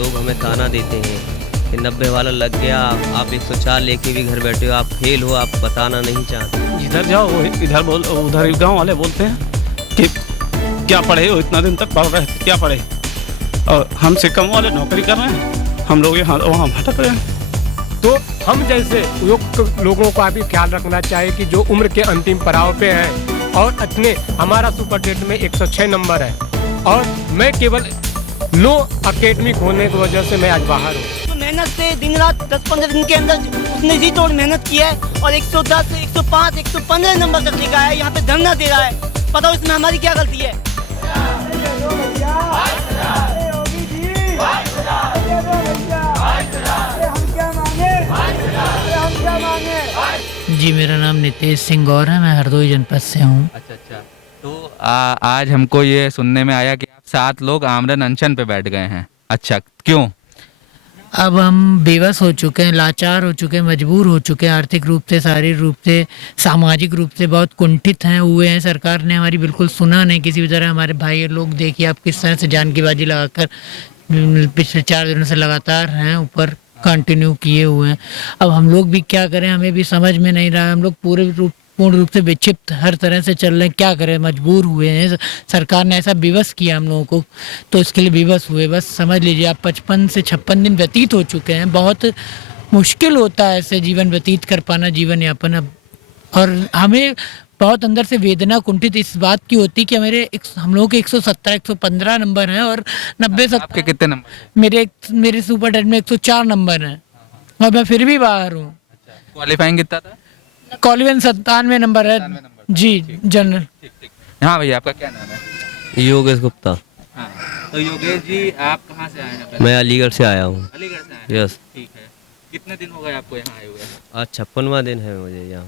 लोग हमें ताना देते हैं कि 90 वाला लग गया, आप 104 लेके भी घर बैठे हो, आप फेल हो, आप बताना नहीं चाहते। जिधर जाओ इधर बोल, उधर गांव वाले बोलते हैं कि क्या पढ़े हो, इतना दिन तक पढ़ रहे थे, क्या पढ़े। और हमसे कम वाले नौकरी कर रहे हैं, हम लोग यहाँ वहाँ भटक रहे हैं। तो हम जैसे युक्त लोगों का भी ख्याल रखना चाहिए कि जो उम्र के अंतिम पड़ाव पे हैं और अपने हमारा सुपरटेट में 106 नंबर है और मैं केवल लो एकेडमिक होने की वजह से मैं आज बाहर हूँ। तो मेहनत से दिन रात 10-15 दिन के अंदर उसने जी तोड़ मेहनत की है और 110, 105, 115 नंबर तक लेकर आया, यहाँ पे धरना दे रहा है। बताओ इसमें हमारी क्या गलती है? जी, मेरा नाम नितेश सिंह गौर है, मैं हरदोई जनपद से हूँ। अच्छा। तो आज हमको ये सुनने में आया कि आप 7 लोग आमरण अनशन पे बैठ गए हैं। अच्छा, क्यों? अब हम बेबस हो चुके हैं, लाचार हो चुके हैं, मजबूर हो चुके हैं, आर्थिक रूप से, शारीरिक रूप से, सामाजिक रूप से बहुत कुंठित हैं हुए हैं। सरकार ने हमारी बिल्कुल सुना नहीं किसी भी तरह। हमारे भाई लोग देखिए आप किस तरह से जान की बाजी लगाकर पिछले 4 दिनों से लगातार हैं ऊपर कंटिन्यू किए हुए हैं। अब हम लोग भी क्या करें, हमें भी समझ में नहीं रहा। हम लोग पूर्ण रूप से विक्षिप्त हर तरह से चल रहे हैं, क्या करें, मजबूर हुए हैं। सरकार ने ऐसा विवश किया हम लोगों को, तो इसके लिए विवश हुए। बस समझ लीजिए आप 55 से 56 दिन व्यतीत हो चुके हैं। बहुत मुश्किल होता है ऐसे जीवन व्यतीत कर पाना, जीवन यापन। अब और हमें बहुत अंदर से वेदना कुंठित इस बात की होती कि हम लोगों के 117, 115 नंबर हैं और 90 आपके कितने नंबर? मेरे सुपरटेट में 104 नंबर हैं और मैं फिर भी बाहर हूँ। क्वालिफाइंग कितना था? क्वालिफाइंग 97 नंबर है जी, जनरल। ठीक। हाँ भैया, आपका क्या नाम है? योगेश गुप्ता। हाँ, तो योगेश जी आप कहाँ से आए हैं? मैं अलीगढ़ से आया हूँ। अलीगढ़ से आए हैं? यस। ठीक है। कितने दिन हो गए आपको यहाँ आए हुए? आज 56वां दिन है मुझे यहाँ।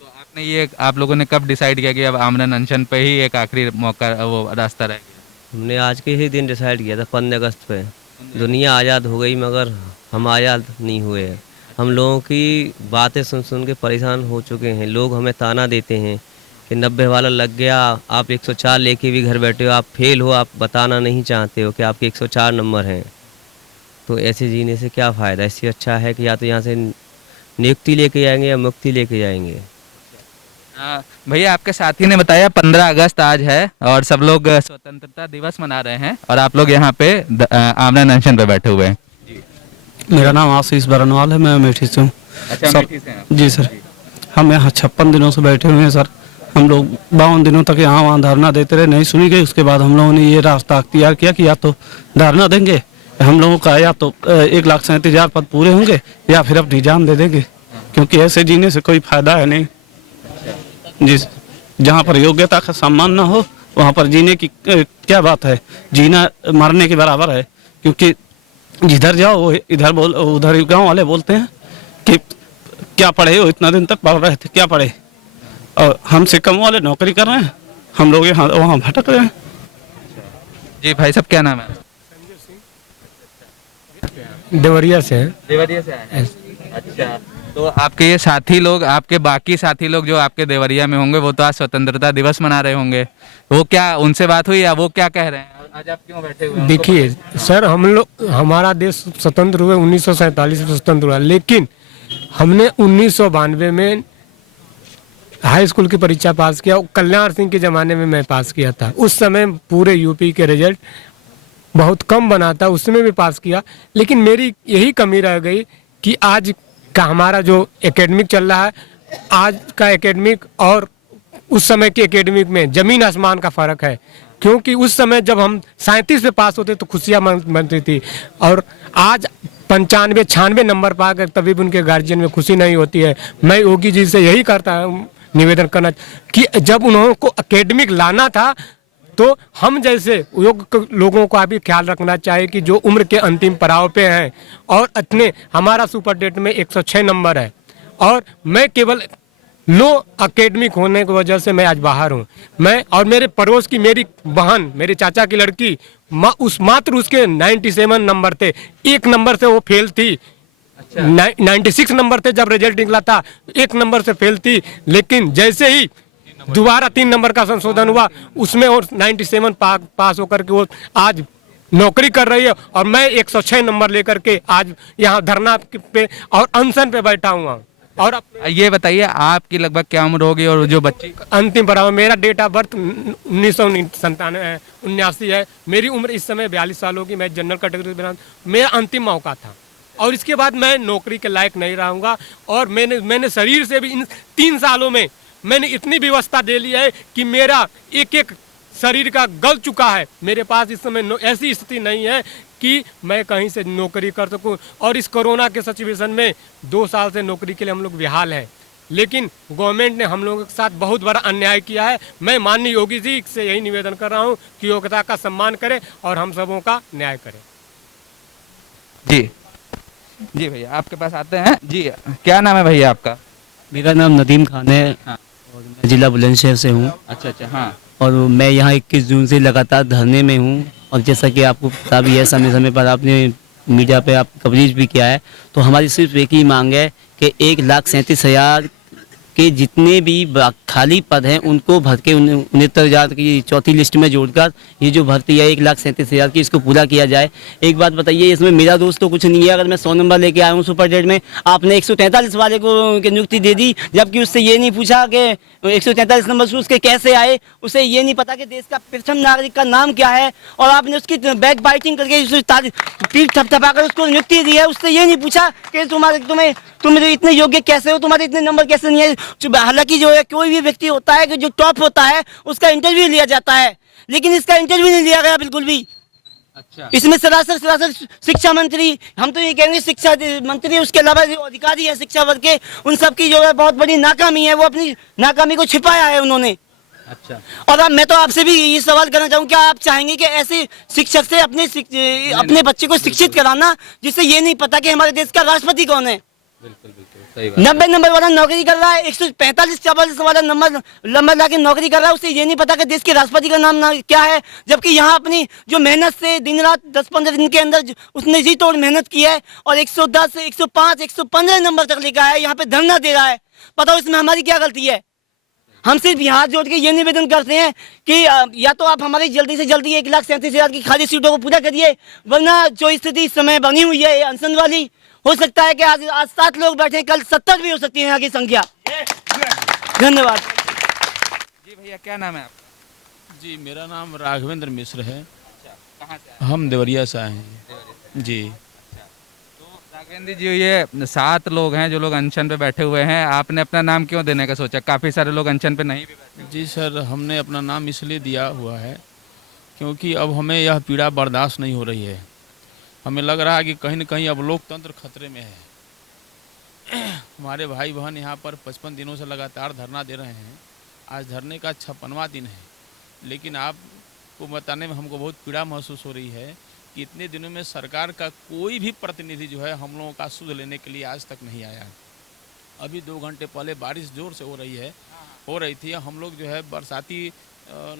तो आपने ये आप लोगों ने कब डिसाइड किया कि अब आमरण अनशन पे ही एक आखिरी मौका, वो रास्ता रह गया? हमने आज के ही दिन डिसाइड किया था, 15 अगस्त पे। दुनिया आज़ाद हो गई मगर हम आज़ाद नहीं हुए हैं। हम लोगों की बातें सुन के परेशान हो चुके हैं। लोग हमें ताना देते हैं कि 90 वाला लग गया, आप 104 लेके भी घर बैठे हो, आप फेल हो, आप बताना नहीं चाहते हो कि आपके 104 नंबर हैं। तो ऐसे जीने से क्या फ़ायदा? इससे अच्छा है कि या तो यहाँ से नियुक्ति लेके जाएंगे या मुक्ति लेके जाएंगे। भैया, आपके साथी ने बताया 15 अगस्त आज है और सब लोग स्वतंत्रता दिवस मना रहे हैं और आप लोग यहाँ पे आमरण अनशन पे बैठे हुए हैं। मेरा नाम आशीष बरनवाल है, मैं अमेठी से हूँ। अच्छा, अमेठी से हैं आप? जी सर, हम यहाँ 56 दिनों से बैठे हुए हैं सर। हम लोग 52 दिनों तक यहाँ वहाँ धरना देते रहे, नहीं सुनी गई। उसके बाद हम लोगों ने ये रास्ता अख्तियार किया कि या तो धरना देंगे, हम लोगों का या तो 1,37,000 पद पूरे होंगे या फिर अपनी जान दे देंगे, क्योंकि ऐसे जीने से कोई फायदा है नहीं। जी, जहाँ पर योग्यता का सम्मान ना हो वहाँ पर जीने की क्या बात है। जीना मरने के बराबर है, क्योंकि जिधर जाओ इधर बोल, उधर गांव वाले बोलते हैं कि क्या पढ़े हो, इतना दिन तक पढ़ रहे थे, क्या पढ़े। और हमसे कम वाले नौकरी कर रहे हैं, हम लोग यहाँ वहाँ भटक रहे हैं। जी भाई साहब, क्या नाम है? देवरिया से है। देवरिया से आए हैं? अच्छा, तो आपके ये साथी लोग, आपके बाकी साथी लोग जो आपके देवरिया में होंगे, वो तो आज स्वतंत्रता दिवस मना रहे होंगे। वो क्या, उनसे बात हुई या वो क्या कह रहे हैं? आज आप क्यों बैठे हुए हैं? देखिए सर, हमारा देश स्वतंत्र हुए 1947 में स्वतंत्र हुआ, लेकिन हमने 1992 में हाई स्कूल की परीक्षा पास किया। कल्याण सिंह के ज़माने में मैं पास किया था। उस समय पूरे यूपी के रिजल्ट बहुत कम बना था, उसमें भी पास किया। लेकिन मेरी यही कमी रह गई कि आज का हमारा जो एकेडमिक चल रहा है, आज का एकेडमिक और उस समय के एकेडमिक में ज़मीन आसमान का फ़र्क है। क्योंकि उस समय जब हम 37 पे पास होते तो खुशियाँ मनती थी, और आज 95-96 नंबर पाकर तभी भी उनके गार्जियन में खुशी नहीं होती है। मैं योगी जी से यही निवेदन करना कि जब उन्होंने को एकेडमिक लाना था तो हम जैसे योग्य लोगों को भी ख्याल रखना चाहिए कि जो उम्र के अंतिम पड़ाव पे हैं और अपने हमारा सुपरटेट में 106 नंबर है और मैं केवल लो एकेडमिक होने की वजह से मैं आज बाहर हूँ। मैं और मेरे पड़ोस की मेरी बहन, मेरे चाचा की लड़की मात्र उसके 97 नंबर थे, 1 नंबर से वो फेल थी। अच्छा। 96 नंबर थे जब रिजल्ट निकला था, 1 नंबर से फेल थी। लेकिन जैसे ही दोबारा 3 नंबर का संशोधन हुआ उसमें और 97 पास होकर के वो आज नौकरी कर रही है और मैं 106 नंबर लेकर के आज यहाँ धरना पे और अनशन पे बैठा हुआ हूँ। और ये बताइए आपकी लगभग क्या उम्र होगी और जो बच्ची? अंतिम पड़ाव, मेरा डेट ऑफ बर्थ 1979 है। मेरी उम्र इस समय 42 साल होगी। मैं जनरल कैटेगरी में, मेरा अंतिम मौका था और इसके बाद मैं नौकरी के लायक नहीं रहूँगा। और मैंने शरीर से भी इन 3 सालों में मैंने इतनी व्यवस्था दे ली है कि मेरा एक एक शरीर का गल चुका है। मेरे पास इस समय ऐसी स्थिति नहीं है कि मैं कहीं से नौकरी कर सकूं। और इस कोरोना के सिचुएशन में 2 साल से नौकरी के लिए हम लोग बेहाल हैं, लेकिन गवर्नमेंट ने हम लोगों के साथ बहुत बड़ा अन्याय किया है। मैं माननीय योगी जी से यही निवेदन कर रहा हूं कि योग्यता का सम्मान करें और हम सबों का न्याय करें। जी जी भैया आपके पास आते हैं। जी क्या नाम है भैया आपका? मेरा नाम नदीम खान है। हाँ। और मैं जिला बुलंदशहर से हूँ। अच्छा अच्छा। हाँ। और मैं यहाँ 21 जून से लगातार धरने में हूँ। और जैसा कि आपको पता भी है, समय समय पर आपने मीडिया पे आप कवरेज भी किया है, तो हमारी सिर्फ एक ही मांग है कि 1,37,000 के जितने भी खाली पद हैं उनको भर के 69,000 की चौथी लिस्ट में जोड़कर ये जो भर्ती है 1,37,000 की, इसको पूरा किया जाए। एक बात बताइए, इसमें मेरा दोस्त तो कुछ नहीं है। अगर मैं 100 नंबर लेके आया हूँ सुपर डेट में, आपने 143 वाले को नियुक्ति दे दी, जबकि उससे ये नहीं पूछा कि 143 नंबर से उसके कैसे आए। उसे ये नहीं पता कि देश का प्रथम नागरिक का नाम क्या है, और आपने उसकी बैक बाइटिंग करके पीठ थपथपाकर उसको नियुक्ति दी है। उससे ये नहीं पूछा कि तुम इतने योग्य कैसे हो, तुम्हारे इतने नंबर कैसे नहीं है। हालांकि जो है कोई भी व्यक्ति होता है कि जो टॉप होता है उसका इंटरव्यू लिया जाता है, लेकिन इसका इंटरव्यू नहीं लिया गया बिल्कुल भी। अच्छा। इसमें सरासर शिक्षा मंत्री, हम तो ये कहेंगे शिक्षा मंत्री, उसके अलावा जो अधिकारी है शिक्षा वर्ग के, उन सब की जो है बहुत बड़ी नाकामी है। वो अपनी नाकामी को छिपाया है उन्होंने। अच्छा। और अब मैं तो आपसे भी ये सवाल करना चाहूँ, क्या आप चाहेंगे कि ऐसे शिक्षक से अपने बच्चे को शिक्षित कराना जिससे ये नहीं पता कि हमारे देश का राष्ट्रपति कौन है? बिल्कुल बिल्कुल सही बात। 90 नंबर वाला नौकरी कर रहा है, 145 वाला नंबर लाके नौकरी कर रहा है, उसे ये नहीं पता कि देश के राष्ट्रपति का नाम क्या है। जबकि यहाँ अपनी जो मेहनत से दिन रात 10-15 दिन के अंदर उसने जी तोड़ मेहनत की है और 110, 105, 115 नंबर तक लेकर आया, यहाँ पे धरना दे रहा है। बताओ इसमें हमारी क्या गलती है? हम सिर्फ हाथ जोड़ के ये निवेदन करते हैं कि या तो आप हमारी जल्दी से जल्दी 1,37,000 की खाली सीटों को पूरा करिए, वरना जो स्थिति इस समय बनी हुई है अनशन वाली, हो सकता है कि आज 7 लोग बैठे, कल 70 भी हो सकती है यहाँ की संख्या। धन्यवाद। जी भैया क्या नाम है आपका? जी मेरा नाम राघवेंद्र मिश्र है। कहाँ से? हम देवरिया से आए हैं जी। तो राघवेंद्र जी, ये 7 लोग हैं जो लोग अनशन पे बैठे हुए हैं, आपने अपना नाम क्यों देने का सोचा? काफ़ी सारे लोग अनशन पे नहीं भी बैठे। जी सर, हमने अपना नाम इसलिए दिया हुआ है क्योंकि अब हमें यह पीड़ा बर्दाश्त नहीं हो रही है। हमें लग रहा है कि कहीं न कहीं अब लोकतंत्र खतरे में है। हमारे भाई बहन यहाँ पर 55 दिनों से लगातार धरना दे रहे हैं। आज धरने का 56वां दिन है, लेकिन आपको बताने में हमको बहुत पीड़ा महसूस हो रही है कि इतने दिनों में सरकार का कोई भी प्रतिनिधि जो है हम लोगों का सुध लेने के लिए आज तक नहीं आया। अभी 2 घंटे पहले बारिश ज़ोर से हो रही थी। हम लोग जो है बरसाती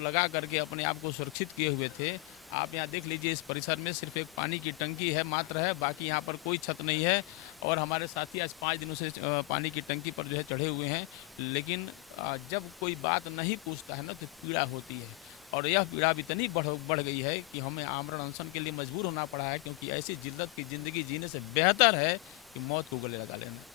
लगा करके अपने आप को सुरक्षित किए हुए थे। आप यहाँ देख लीजिए, इस परिसर में सिर्फ एक पानी की टंकी है मात्र है, बाकी यहाँ पर कोई छत नहीं है। और हमारे साथी आज 5 दिनों से पानी की टंकी पर जो है चढ़े हुए हैं, लेकिन जब कोई बात नहीं पूछता है ना तो पीड़ा होती है। और यह पीड़ा अब इतनी बढ़ गई है कि हमें आमरण अनशन के लिए मजबूर होना पड़ा है, क्योंकि ऐसी जिल्लत की ज़िंदगी जीने से बेहतर है कि मौत को गले लगा लेना।